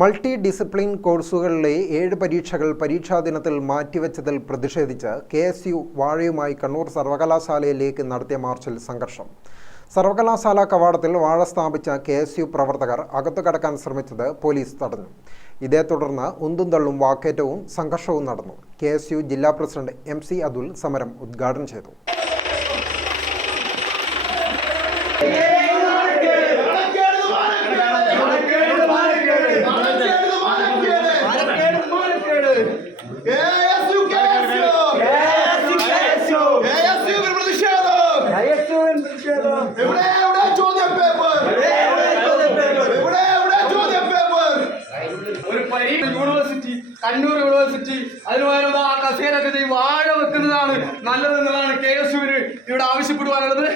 Multi discipline കോഴ്സുകളിലെ ഏഴ് പരീക്ഷകൾ പരീക്ഷാ ദിനത്തിൽ മാറ്റിവെച്ചതിൽ പ്രതിഷേധിച്ച് കെ എസ് യു വാഴയുമായി കണ്ണൂർ സർവകലാശാലയിലേക്ക് നടത്തിയ മാർച്ചിൽ സംഘർഷം. സർവകലാശാല കവാടത്തിൽ വാഴ സ്ഥാപിച്ച കെ എസ് യു പ്രവർത്തകർ അകത്തു കടക്കാൻ ശ്രമിച്ചത് പോലീസ് തടഞ്ഞു. ഇതേ തുടർന്ന് ഉന്തും തള്ളും വാക്കേറ്റവും സംഘർഷവും നടന്നു. കെ എസ് യു ജില്ലാ പ്രസിഡന്റ് എം സി അതുൽ സമരം ഉദ്ഘാടനം ചെയ്തു. കണ്ണൂർ യൂണിവേഴ്സിറ്റി അതിന് വരുന്ന ആ കസേരൊക്കെ വാഴ വെക്കുന്നതാണ് നല്ലതെന്നുള്ളതാണ് കെ എസ് യുവിന് ഇവിടെ ആവശ്യപ്പെടുവാനുള്ളത്.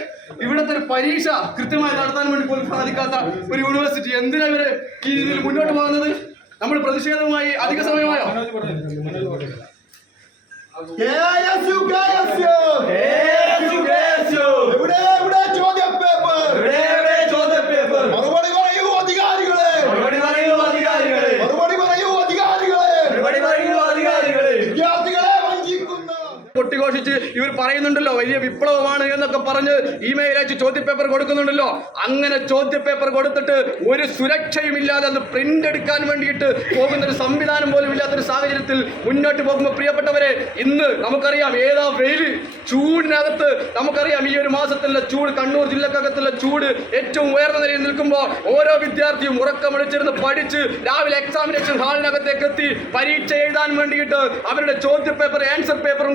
ഇവിടുത്തെ ഒരു പരീക്ഷ കൃത്യമായി നടത്താൻ വേണ്ടി പോലും സാധിക്കാത്ത ഒരു യൂണിവേഴ്സിറ്റി എന്തിനാ ഇവർ ഈ രീതിയിൽ മുന്നോട്ട് പോകുന്നത്? നമ്മൾ പ്രതിഷേധവുമായി അധിക സമയമായോ? പൊട്ടിഘോഷിച്ച് ഇവർ പറയുന്നുണ്ടല്ലോ വലിയ വിപ്ലവമാണ് എന്നൊക്കെ പറഞ്ഞ് ഇമെയിൽ അയച്ച് ചോദ്യപേപ്പർ കൊടുക്കുന്നുണ്ടല്ലോ. അങ്ങനെ ചോദ്യപേപ്പർ കൊടുത്തിട്ട് ഒരു സുരക്ഷയും ഇല്ലാതെ അത് പ്രിന്റ് എടുക്കാൻ വേണ്ടിയിട്ട് പോകുന്ന ഒരു സംവിധാനം പോലും ഇല്ലാത്തൊരു സാഹചര്യത്തിൽ മുന്നോട്ട് പോകുമ്പോൾ പ്രിയപ്പെട്ടവരെ ഇന്ന് നമുക്കറിയാം ഏതാ വെയിൽ ചൂടിനകത്ത് നമുക്കറിയാം ഈ ഒരു മാസത്തിലെ ചൂട് കണ്ണൂർ ജില്ലക്കകത്തുള്ള ചൂട് ഏറ്റവും ഉയർന്ന നിലയിൽ നിൽക്കുമ്പോൾ ഓരോ വിദ്യാർത്ഥിയും ഉറക്കമൊഴിച്ചിരുന്ന് പഠിച്ച് രാവിലെ എക്സാമിനേഷൻ ഹാളിനകത്തേക്ക് എത്തി പരീക്ഷ എഴുതാൻ വേണ്ടിയിട്ട് അവരുടെ ചോദ്യ പേപ്പർ ആൻസർ പേപ്പറും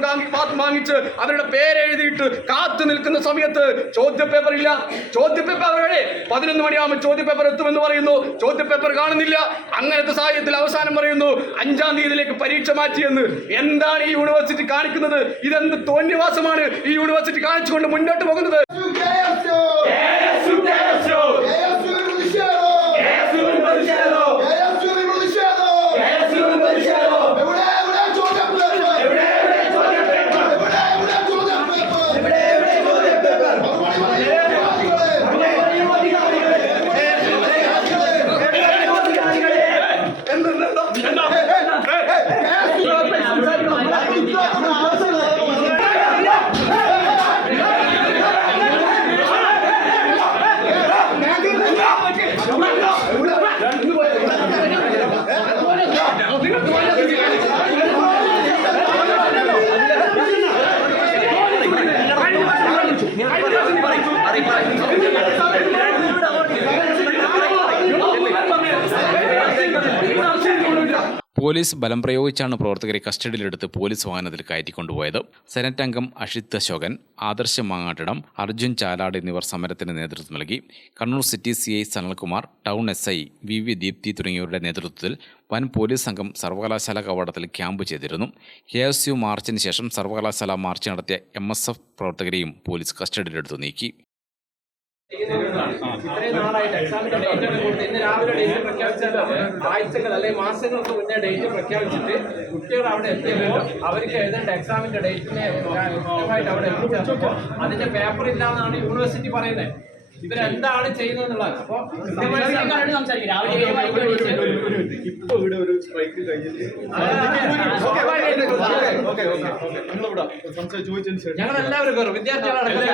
വാങ്ങിച്ച് അവരുടെ പേരെഴുതിയിട്ട് കാത്തു നിൽക്കുന്ന സമയത്ത് ചോദ്യ പേപ്പർ ഇല്ല. ചോദ്യ പേപ്പർ അവരുടെ പതിനൊന്ന് മണിയാകുമ്പോൾ ചോദ്യ പേപ്പർ എത്തുമെന്ന് പറയുന്നു. ചോദ്യ പേപ്പർ കാണുന്നില്ല. അങ്ങനത്തെ സാഹചര്യത്തിൽ അവസാനം പറയുന്നു അഞ്ചാം തീയതിയിലേക്ക് പരീക്ഷ മാറ്റിയെന്ന്. എന്താണ് ഈ യൂണിവേഴ്സിറ്റി കാണിക്കുന്നത്? ഇതെന്ത് ഈ യൂണിവേഴ്സിറ്റി കാണിച്ചുകൊണ്ട് മുന്നോട്ട് പോകുന്നത്. പോലീസ് ബലം പ്രയോഗിച്ചാണ് പ്രവർത്തകരെ കസ്റ്റഡിയിലെടുത്ത് പോലീസ് വാഹനത്തിൽ കയറ്റിക്കൊണ്ടുപോയത്. സെനറ്റ് അംഗം അഷിത് അശോകൻ ആദർശ് മാങ്ങാട്ടിടം അർജുൻ ചാലാട് എന്നിവർ സമരത്തിന് നേതൃത്വം നൽകി. Kannur city C I Sanalkumar town S I V V Deepthi തുടങ്ങിയവരുടെ നേതൃത്വത്തിൽ വൻ പോലീസ് സംഘം സർവകലാശാല കവാടത്തിൽ ക്യാമ്പ് ചെയ്തിരുന്നു. കെ എസ് യു മാർച്ചിന് ശേഷം സർവകലാശാല മാർച്ച് നടത്തിയ എം എസ് എഫ് പ്രവർത്തകരെയും പോലീസ് കസ്റ്റഡിയിലെടുത്ത് നീക്കി. ഇത്രയും നാളായിട്ട് എക്സാമിന്റെ ഡേറ്റ് ആണ് കൊടുത്ത് ഇന്ന് രാവിലെ ഡേറ്റ് പ്രഖ്യാപിച്ചാൽ ആഴ്ചകൾ അല്ലെങ്കിൽ മാസങ്ങൾക്ക് മുന്നേ ഡേറ്റ് പ്രഖ്യാപിച്ചിട്ട് കുട്ടികൾ അവിടെ എത്തിയപ്പോൾ അവർക്ക് എഴുതേണ്ട എക്സാമിന്റെ ഡേറ്റിനെ കൃത്യമായിട്ട് അവിടെ എത്തിച്ചപ്പോ അതിന്റെ പേപ്പർ ഇല്ലാന്നാണ് യൂണിവേഴ്സിറ്റി പറയുന്നത് ഇവരെന്താണ് മണിക്ക് എണീച്ച് ഇപ്പൊ ഇവിടെ ഒരു സ്ട്രൈക്ക് കഴിഞ്ഞിട്ട് സംസാരിച്ച് ചോദിച്ചതിന് ശേഷം ഞങ്ങൾ എല്ലാവരും കയറും ആരെങ്കിലും